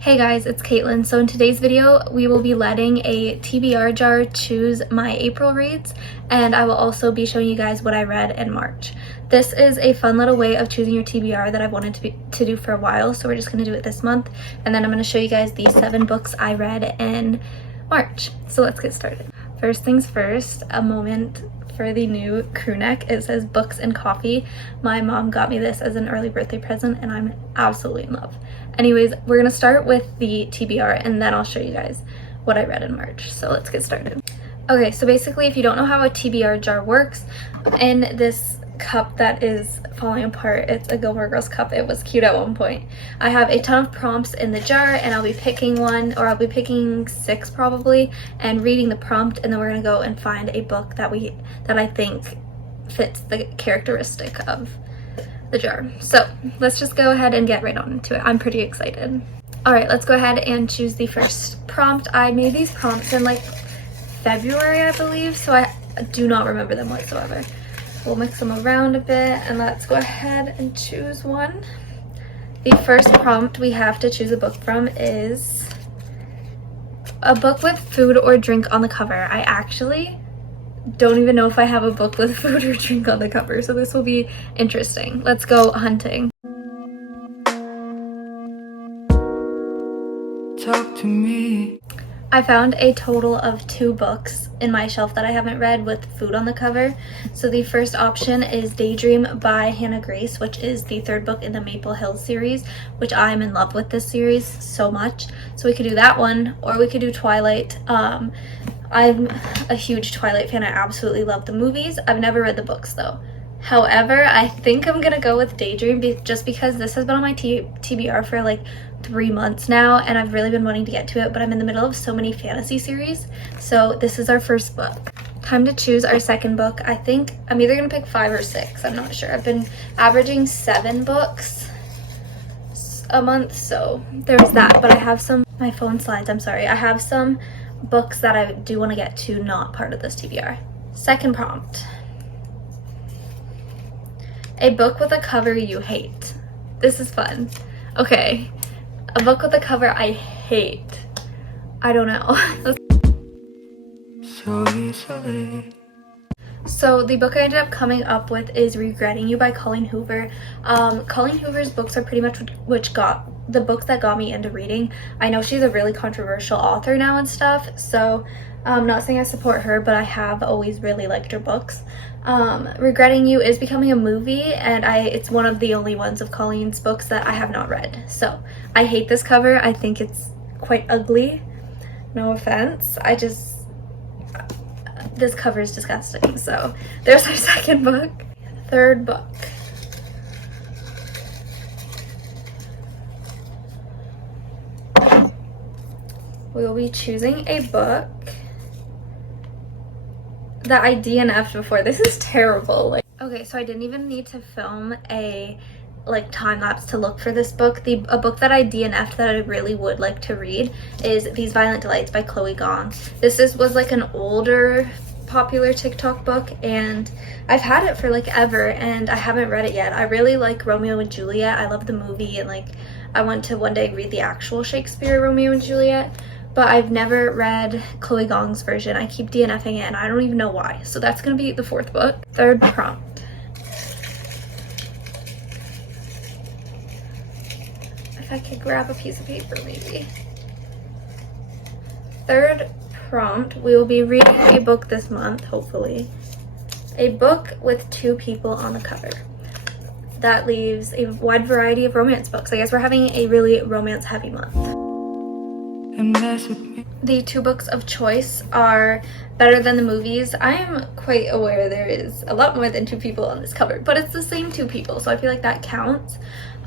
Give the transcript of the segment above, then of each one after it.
Hey guys, it's Caitlin. So in today's video, we will be letting a TBR jar choose my April reads, and I will also be showing you guys what I read in March. This is a fun little way of choosing your TBR that I've wanted to do for a while, so we're just going to do it this month, and then I'm going to show you guys the 7 books I read in March. So let's get started. First things first, a moment for the new crew neck. It says books and coffee. My mom got me this as an early birthday present and I'm absolutely in love. Anyways, we're gonna start with the TBR and then I'll show you guys what I read in March. So let's get started. Okay, so basically if you don't know how a TBR jar works, in this cup that is falling apart, it's a Gilmore Girls cup. It was cute at one point. I have a ton of prompts in the jar and I'll be picking one, or I'll be picking 6 probably, and reading the prompt, and then we're gonna go and find a book that I think fits the characteristic of the jar. So let's just go ahead and get right on into it. I'm pretty excited. All right, let's go ahead and choose the first prompt. I made these prompts in like February, I believe, so I do not remember them whatsoever. We'll mix them around a bit and let's go ahead and choose one. The first prompt we have to choose a book from is a book with food or drink on the cover. I actually don't even know if I have a book with food or drink on the cover, so this will be interesting. Let's go hunting. Talk to me. I found a total of 2 books in my shelf that I haven't read with food on the cover. So the first option is Daydream by Hannah Grace, which is the 3rd book in the Maple Hills series, which I'm in love with this series so much. So we could do that one, or we could do Twilight. I'm a huge Twilight fan. I absolutely love the movies. I've never read the books though. However, I think I'm gonna go with Daydream just because this has been on my TBR for like 3 months now and I've really been wanting to get to it, but I'm in the middle of so many fantasy series, so this is our first book. Time to choose our second book. I think I'm either gonna pick 5 or 6. I'm not sure. I've been averaging 7 books a month, so there's that. But I have some, my phone slides, I'm sorry. I have some books that I do want to get to not part of this TBR. Second prompt. A book with a cover you hate. This is fun. Okay, a book with a cover I hate. I don't know. So the book I ended up coming up with is Regretting You by Colleen Hoover. Colleen Hoover's books are pretty much which got the books that got me into reading. I know she's a really controversial author now and stuff, so I'm not saying I support her, but I have always really liked her books. Regretting You is becoming a movie, and it's one of the only ones of Colleen's books that I have not read. So I hate this cover. I think it's quite ugly. No offense. This cover is disgusting. So there's our second book. Third book. We will be choosing a book that I DNF'd before. This is terrible. Okay, so I didn't even need to film a time lapse to look for this book. A book that I DNF'd that I really would like to read is These Violent Delights by Chloe Gong. This was like an older popular TikTok book and I've had it for like ever and I haven't read it yet. I really like Romeo and Juliet. I love the movie and I want to one day read the actual Shakespeare Romeo and Juliet, but I've never read Chloe Gong's version. I keep DNFing it and I don't even know why. So that's gonna be the 4th book. Third prompt. If I could grab a piece of paper maybe. Third prompt, we will be reading a book this month, hopefully. A book with 2 people on the cover. That leaves a wide variety of romance books. I guess we're having a really romance heavy month. The 2 books of choice are Better Than the Movies. I am quite aware there is a lot more than 2 people on this cover, but it's the same 2 people, so I feel like that counts.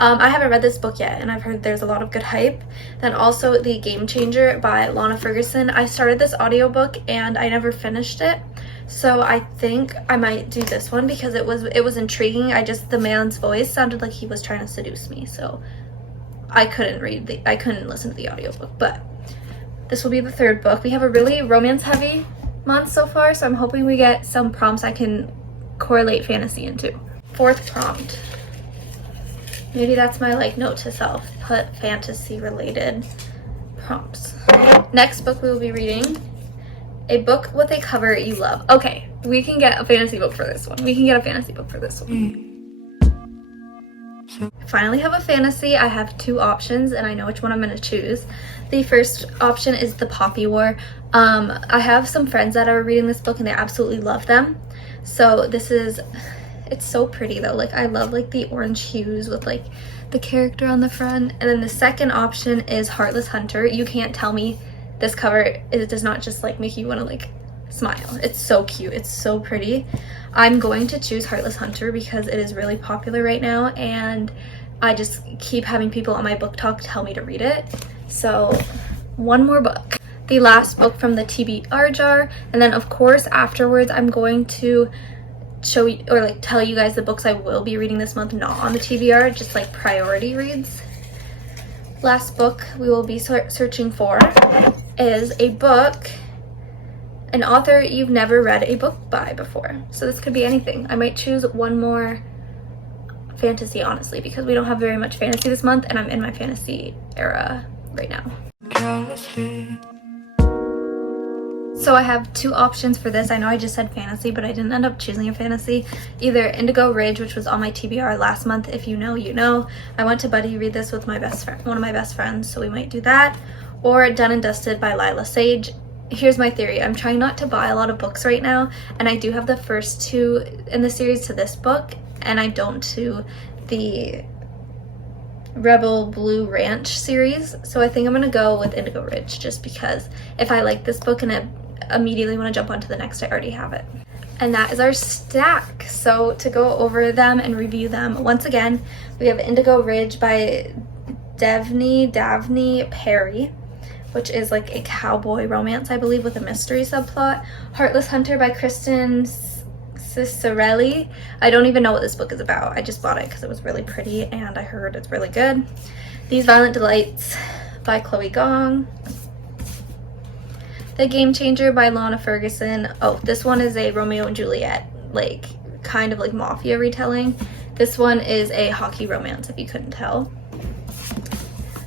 I haven't read this book yet and I've heard there's a lot of good hype. Then also The Game Changer by Lana Ferguson. I started this audiobook and I never finished it, so I think I might do this one because it was intriguing. The man's voice sounded like he was trying to seduce me, so I couldn't listen to the audiobook. But this will be the 3rd book. We have a really romance heavy month so far, so I'm hoping we get some prompts I can correlate fantasy into. 4th prompt. Maybe that's my like note to self, put fantasy related prompts. Next book we will be reading, a book with a cover you love. Okay, we can get a fantasy book for this one. I finally have a fantasy. I have two options and I know which one I'm going to choose. The first option is The Poppy War. I have some friends that are reading this book and they absolutely love them. So it's so pretty though. Like I love like the orange hues with like the character on the front. And then the second option is Heartless Hunter. You can't tell me this cover, it does not just like make you want to like smile. It's so cute. It's so pretty. I'm going to choose Heartless Hunter because it is really popular right now and I just keep having people on my book talk tell me to read it. So one more book. The last book from the TBR jar, and then of course afterwards I'm going to show you or like tell you guys the books I will be reading this month, not on the TBR, just like priority reads. Last book we will be searching for is a book, an author you've never read a book by before. So this could be anything. I might choose one more fantasy, honestly, because we don't have very much fantasy this month and I'm in my fantasy era right now. So I have two options for this. I know I just said fantasy, but I didn't end up choosing a fantasy. Either Indigo Ridge, which was on my TBR last month. If you know, you know. I went to buddy read this with my best friend, one of my best friends, so we might do that. Or Done and Dusted by Lila Sage. Here's my theory. I'm trying not to buy a lot of books right now, and I do have the first two in the series to this book, and I don't to the Rebel Blue Ranch series. So I think I'm gonna go with Indigo Ridge just because if I like this book and I immediately want to jump onto the next, I already have it. And that is our stack. So to go over them and review them, once again, we have Indigo Ridge by Davney Perry, which is like a cowboy romance, I believe, with a mystery subplot. Heartless Hunter by Kristen Cicerelli. I don't even know what this book is about. I just bought it because it was really pretty and I heard it's really good. These Violent Delights by Chloe Gong. The Game Changer by Lana Ferguson. Oh, this one is a Romeo and Juliet, like kind of like mafia retelling. This one is a hockey romance, if you couldn't tell.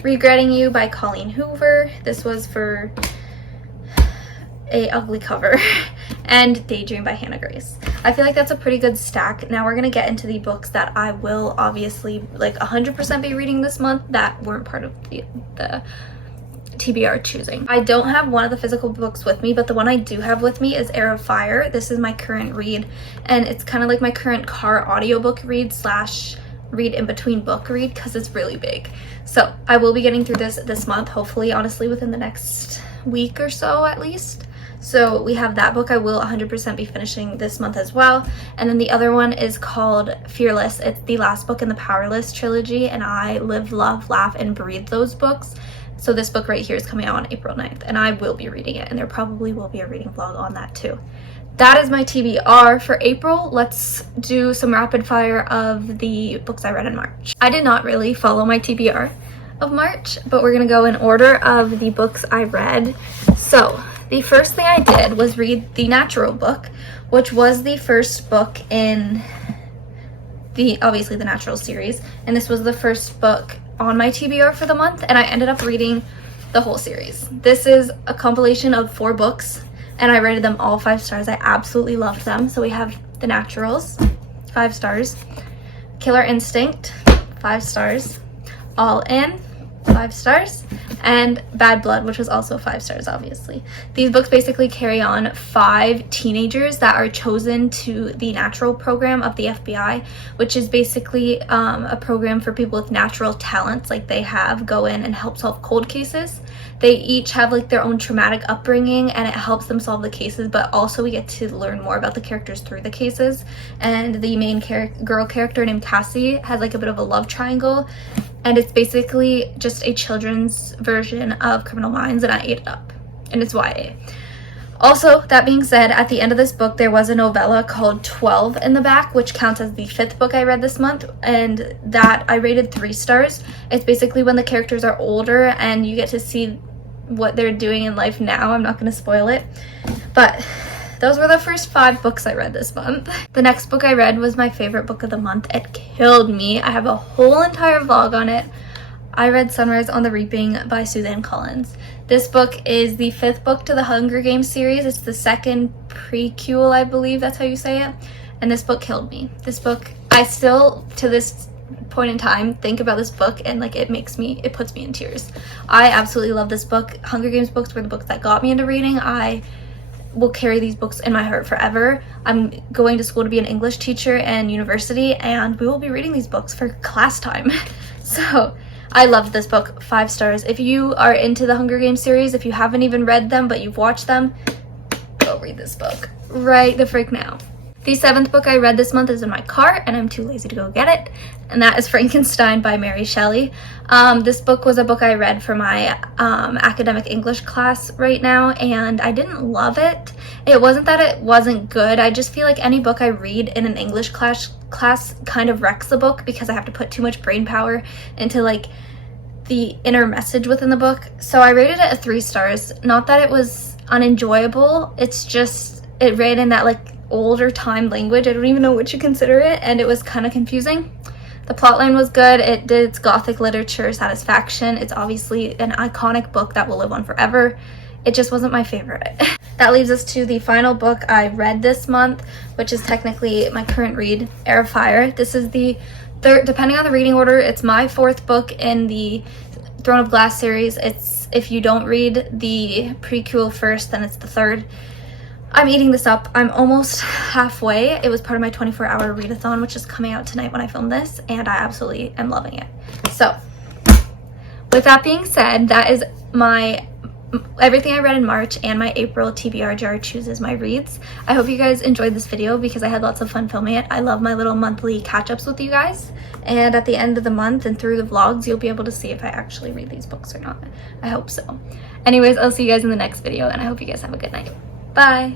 Regretting You by Colleen Hoover. This was for a ugly cover. And Daydream by Hannah Grace. I feel like that's a pretty good stack. Now we're gonna get into the books that I will obviously like 100% be reading this month that weren't part of the TBR choosing. I don't have one of the physical books with me, but the one I do have with me is Heir of Fire. This is my current read, and it's kind of like my current car audiobook read slash read in between book read because it's really big. So I will be getting through this month, hopefully, honestly, within the next week or so at least. So we have that book I will 100% be finishing this month as well. And then the other one is called Fearless. It's the last book in the Powerless trilogy, and I live, love, laugh, and breathe those books. So this book right here is coming out on April 9th, and I will be reading it, and there probably will be a reading vlog on that too. That is my TBR for April. Let's do some rapid fire of the books I read in March. I did not really follow my TBR of March, but we're gonna go in order of the books I read. So the first thing I did was read The Natural book, which was the first book in obviously the Natural series, and this was the first book on my TBR for the month, and I ended up reading the whole series. This is a compilation of 4 books, and I rated them all 5 stars. I absolutely loved them. So we have The Naturals, 5 stars. Killer Instinct, 5 stars. All In, 5 stars. And Bad Blood, which was also 5 stars, obviously. These books basically carry on 5 teenagers that are chosen to the Natural program of the FBI, which is basically a program for people with natural talents like they have go in and help solve cold cases. They each have like their own traumatic upbringing, and it helps them solve the cases, but also we get to learn more about the characters through the cases. And the main girl character named Cassie has like a bit of a love triangle, and it's basically just a children's version of Criminal Minds, and I ate it up, and it's YA. Also, that being said, at the end of this book there was a novella called 12 in the back, which counts as the 5th book I read this month, and that I rated 3 stars. It's basically when the characters are older and you get to see what they're doing in life now. I'm not going to spoil it, but those were the first 5 books I read this month. The next book I read was my favorite book of the month. It killed me. I have a whole entire vlog on it. I read Sunrise on the Reaping by Suzanne Collins. This book is the 5th book to the Hunger Games series. It's the 2nd prequel, I believe that's how you say it. And this book killed me. This book, I still, to this point in time, think about this book and like it puts me in tears. I absolutely love this book. Hunger Games books were the books that got me into reading. I will carry these books in my heart forever. I'm going to school to be an English teacher and university, and we will be reading these books for class time. So I loved this book. 5 stars. If you are into the Hunger Games series, if you haven't even read them but you've watched them, go read this book right the frick now. The 7th book I read this month is in my cart, and I'm too lazy to go get it, and that is Frankenstein by Mary Shelley. This book was a book I read for my academic English class right now, and I didn't love it. It wasn't that it wasn't good. I just feel like any book I read in an English class kind of wrecks the book because I have to put too much brain power into like the inner message within the book. So I rated it a 3 stars. Not that it was unenjoyable, it's just it read in that like older time language. I don't even know what you consider it, and it was kind of confusing. The plotline was good. It did its gothic literature satisfaction. It's obviously an iconic book that will live on forever. It just wasn't my favorite. That leaves us to the final book I read this month, which is technically my current read, Heir of Fire. This is the third, depending on the reading order, it's my 4th book in the Throne of Glass series. It's, if you don't read the prequel first, then it's the 3rd. I'm eating this up. I'm almost halfway. It was part of my 24-hour readathon, which is coming out tonight when I film this, and I absolutely am loving it. So, with that being said, that is my everything I read in March and my April TBR jar chooses my reads. I hope you guys enjoyed this video because I had lots of fun filming it. I love my little monthly catch-ups with you guys, and at the end of the month and through the vlogs, you'll be able to see if I actually read these books or not. I hope so. Anyways, I'll see you guys in the next video, and I hope you guys have a good night. Bye!